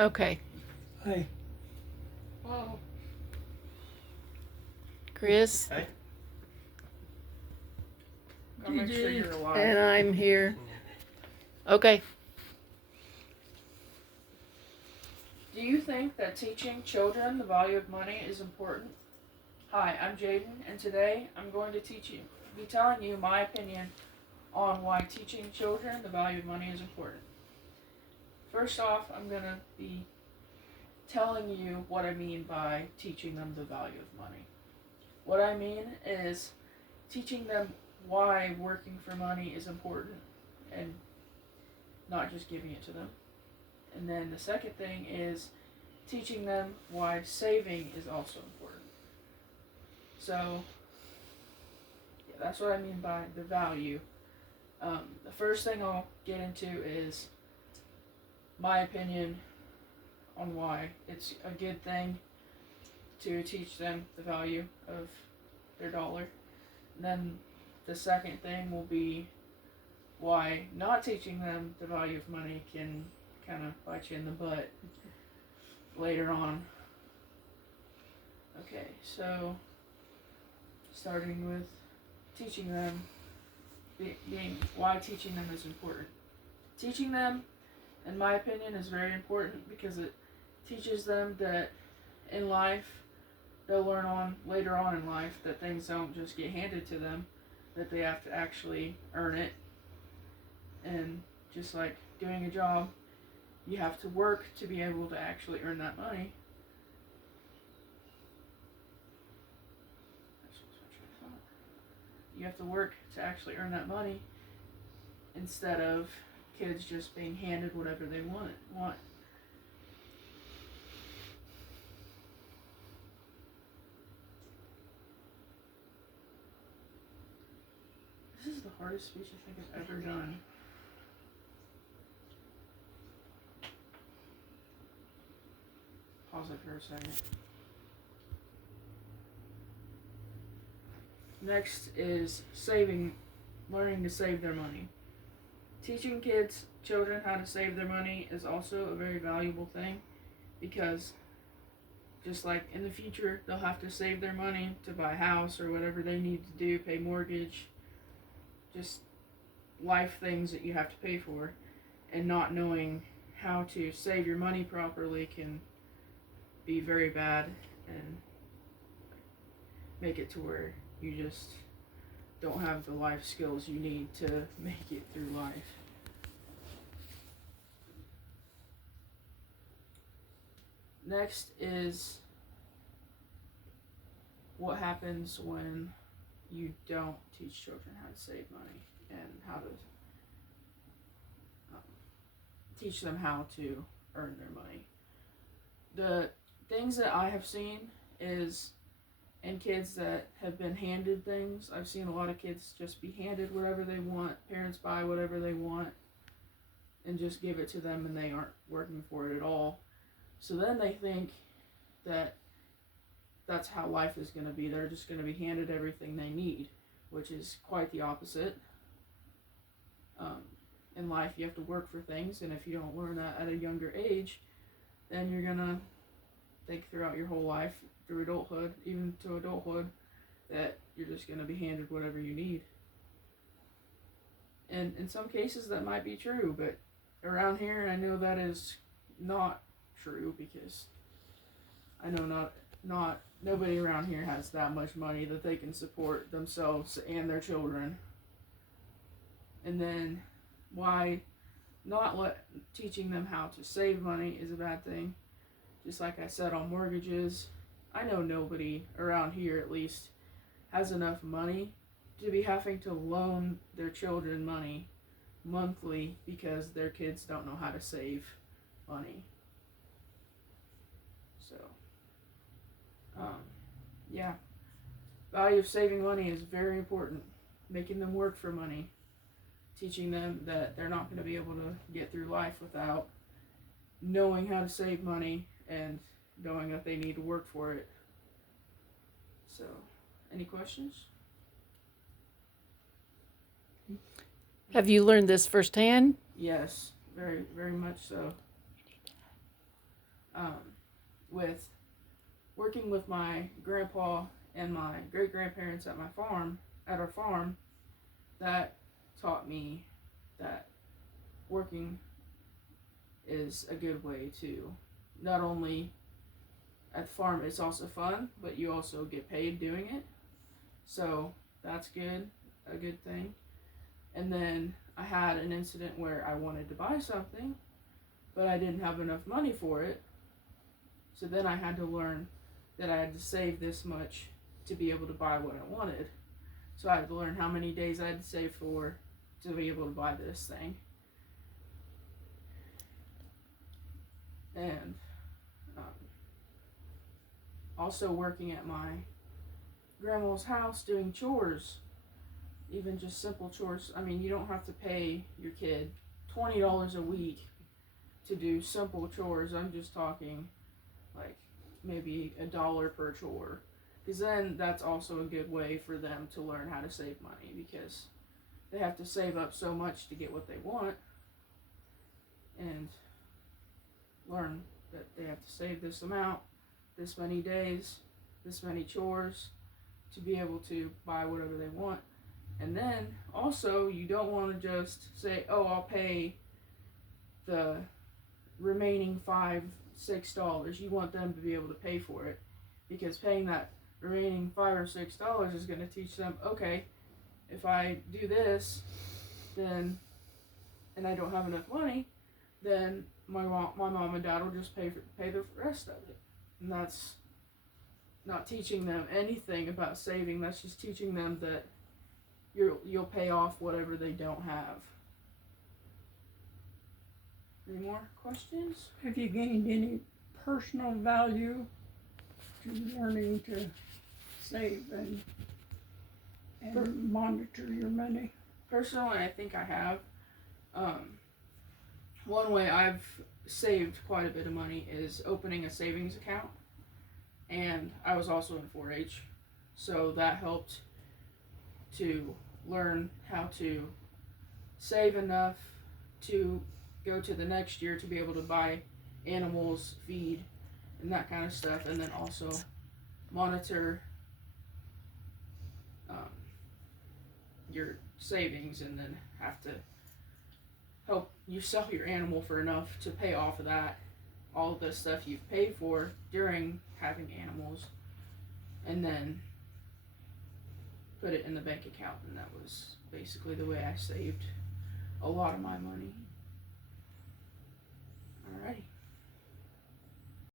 Okay. Hi. Oh, Chris. Hi. gotta make sure you're alive. And I'm here. Okay. Do you think that teaching children the value of money is important? Hi, I'm Jaiden, and today I'm going to be telling you my opinion on why teaching children the value of money is important. First off, I'm going to be telling you what I mean by teaching them the value of money. What I mean is teaching them why working for money is important and not just giving it to them. And then the second thing is teaching them why saving is also important. So, yeah, that's what I mean by the value. The first thing I'll get into is my opinion on why it's a good thing to teach them the value of their dollar. And then the second thing will be why not teaching them the value of money can kind of bite you in the butt later on. Okay, so starting with teaching them, being why teaching them is important. Teaching them, in my opinion, is very important because it teaches them that in life, they'll learn on later on in life that things don't just get handed to them, that they have to actually earn it. And just like doing a job, you have to work to be able to actually earn that money. You have to work to actually earn that money instead of kids just being handed whatever they want. This is the hardest speech I think I've ever done. Pause it for a second. Next is learning to save their money. Teaching children how to save their money is also a very valuable thing because just like in the future, they'll have to save their money to buy a house or whatever they need to do, pay mortgage, just life things that you have to pay for. And not knowing how to save your money properly can be very bad and make it to where you just don't have the life skills you need to make it through life. Next is what happens when you don't teach children how to save money and how to teach them how to earn their money. The things that I have seen is in kids that have been handed things. I've seen a lot of kids just be handed whatever they want. Parents buy whatever they want and just give it to them and they aren't working for it at all. So then they think that that's how life is going to be. They're just going to be handed everything they need, which is quite the opposite. In life, you have to work for things, and if you don't learn that at a younger age, then you're going to think throughout your whole life, through adulthood, even to adulthood, that you're just going to be handed whatever you need. And in some cases, that might be true, but around here, I know that is not true because I know nobody around here has that much money that they can support themselves and their children. And then why not teaching them how to save money is a bad thing. Just like I said on mortgages, I know nobody around here at least has enough money to be having to loan their children money monthly because their kids don't know how to save money. So, yeah, value of saving money is very important. Making them work for money, teaching them that they're not going to be able to get through life without knowing how to save money and knowing that they need to work for it. So, any questions? Have you learned this firsthand? Yes, very, very much so. with working with my grandpa and my great grandparents at our farm, that taught me that working is a good way to not only at the farm, it's also fun, but you also get paid doing it. So that's a good thing. And then I had an incident where I wanted to buy something, but I didn't have enough money for it. So then I had to learn that I had to save this much to be able to buy what I wanted. So I had to learn how many days I had to save for to be able to buy this thing. And also working at my grandma's house doing chores, even just simple chores. I mean, you don't have to pay your kid $20 a week to do simple chores. I'm just talking like maybe $1 per chore, because then that's also a good way for them to learn how to save money, because they have to save up so much to get what they want, and learn that they have to save this amount, this many days, this many chores to be able to buy whatever they want. And then also, you don't want to just say, oh, I'll pay the remaining $5-6. You want them to be able to pay for it, because paying that remaining $5 or $6 is going to teach them, okay, if I do this, then, and I don't have enough money, then my mom and dad will just pay the rest of it. And that's not teaching them anything about saving. That's just teaching them that you'll pay off whatever they don't have. Any more questions? Have you gained any personal value to learning to save and monitor your money? Personally, I think I have. One way I've saved quite a bit of money is opening a savings account, and I was also in 4-H, so that helped to learn how to save enough to go to the next year to be able to buy animals, feed, and that kind of stuff, and then also monitor your savings, and then have to help you sell your animal for enough to pay off of that, all the stuff you've paid for during having animals, and then put it in the bank account. And that was basically the way I saved a lot of my money. Alrighty.